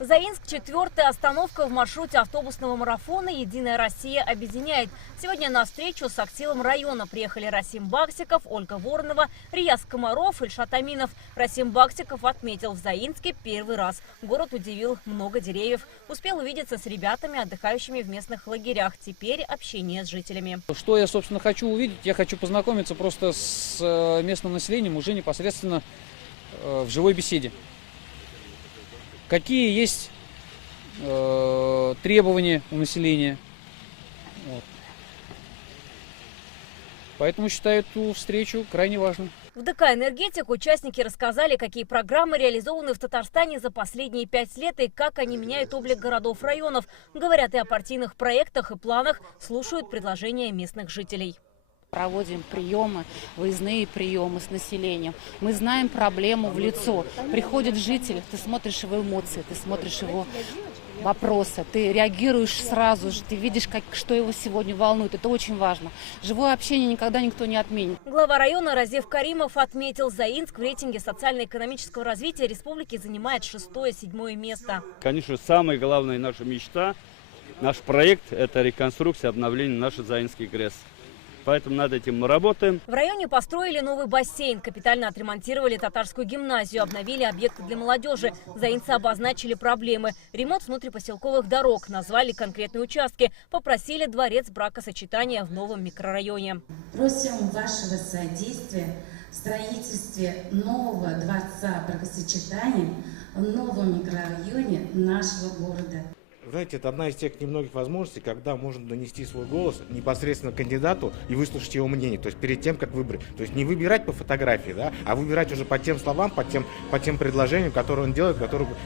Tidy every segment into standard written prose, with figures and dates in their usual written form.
Заинск – 4-я остановка в маршруте автобусного марафона «Единая Россия объединяет». Сегодня на встречу с активом района приехали Расим Баксиков, Ольга Воронова, Рияз Комаров, Ильшат Аминов. Расим Баксиков отметил, в Заинске первый раз. Город удивил, много деревьев. Успел увидеться с ребятами, отдыхающими в местных лагерях. Теперь общение с жителями. Что я, собственно, хочу увидеть? Я хочу познакомиться просто с местным населением уже непосредственно в живой беседе. Какие есть требования у населения. Вот. Поэтому считаю эту встречу крайне важной. В ДК «Энергетик» участники рассказали, какие программы реализованы в Татарстане за последние 5 лет и как они меняют облик городов-районов. Говорят и о партийных проектах и планах, слушают предложения местных жителей. Проводим приемы, выездные приемы с населением. Мы знаем проблему в лицо. Приходит житель, ты смотришь его эмоции, ты смотришь его вопросы, ты реагируешь сразу же, ты видишь, что его сегодня волнует. Это очень важно. Живое общение никогда никто не отменит. Глава района Разев Каримов отметил, Заинск в рейтинге социально-экономического развития республики занимает 6-7 место. Конечно, самая главная наша мечта, наш проект – это реконструкция, обновление нашей Заинской ГРЭС. Поэтому над этим мы работаем. В районе построили новый бассейн, капитально отремонтировали татарскую гимназию, обновили объекты для молодежи. Заинцы обозначили проблемы. Ремонт внутрипоселковых дорог, назвали конкретные участки, попросили дворец бракосочетания в новом микрорайоне. Просим вашего содействия в строительстве нового дворца бракосочетания в новом микрорайоне нашего города. Знаете, это одна из тех немногих возможностей, когда можно донести свой голос непосредственно кандидату и выслушать его мнение. То есть перед тем, как выбрать. То есть не выбирать по фотографии, да, а выбирать уже по тем словам, по тем предложениям, которые он делает,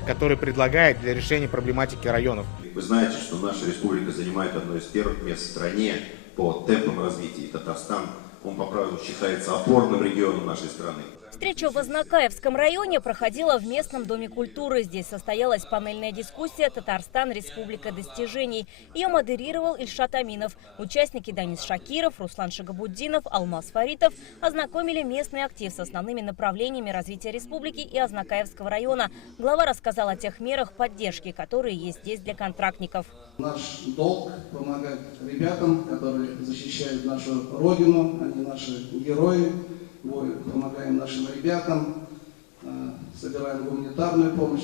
которые предлагает для решения проблематики районов. Вы знаете, что наша республика занимает одно из первых мест в стране по темпам развития. Татарстан, он по правилу считается опорным регионом нашей страны. Встреча в Азнакаевском районе проходила в местном доме культуры. Здесь состоялась панельная дискуссия «Татарстан. Республика достижений». Ее модерировал Ильшат Аминов. Участники Данис Шакиров, Руслан Шагабуддинов, Алмаз Фаритов ознакомили местный актив с основными направлениями развития республики и Азнакаевского района. Глава рассказал о тех мерах поддержки, которые есть здесь для контрактников. Наш долг помогать ребятам, которые защищают нашу родину, они наши герои. Помогаем нашим ребятам, собираем гуманитарную помощь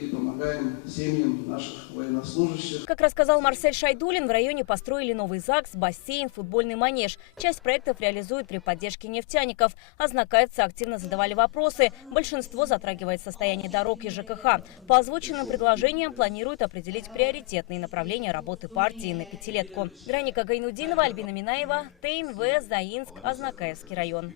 и помогаем семьям наших военнослужащих. Как рассказал Марсель Шайдулин, в районе построили новый ЗАГС, бассейн, футбольный манеж. Часть проектов реализуют при поддержке нефтяников. Азнакаевцы активно задавали вопросы. Большинство затрагивает состояние дорог и ЖКХ. По озвученным предложениям планируют определить приоритетные направления работы партии на пятилетку. Граника Гайнудинова, Альбина Минаева, ТНВ, Заинск, Азнакаевский район.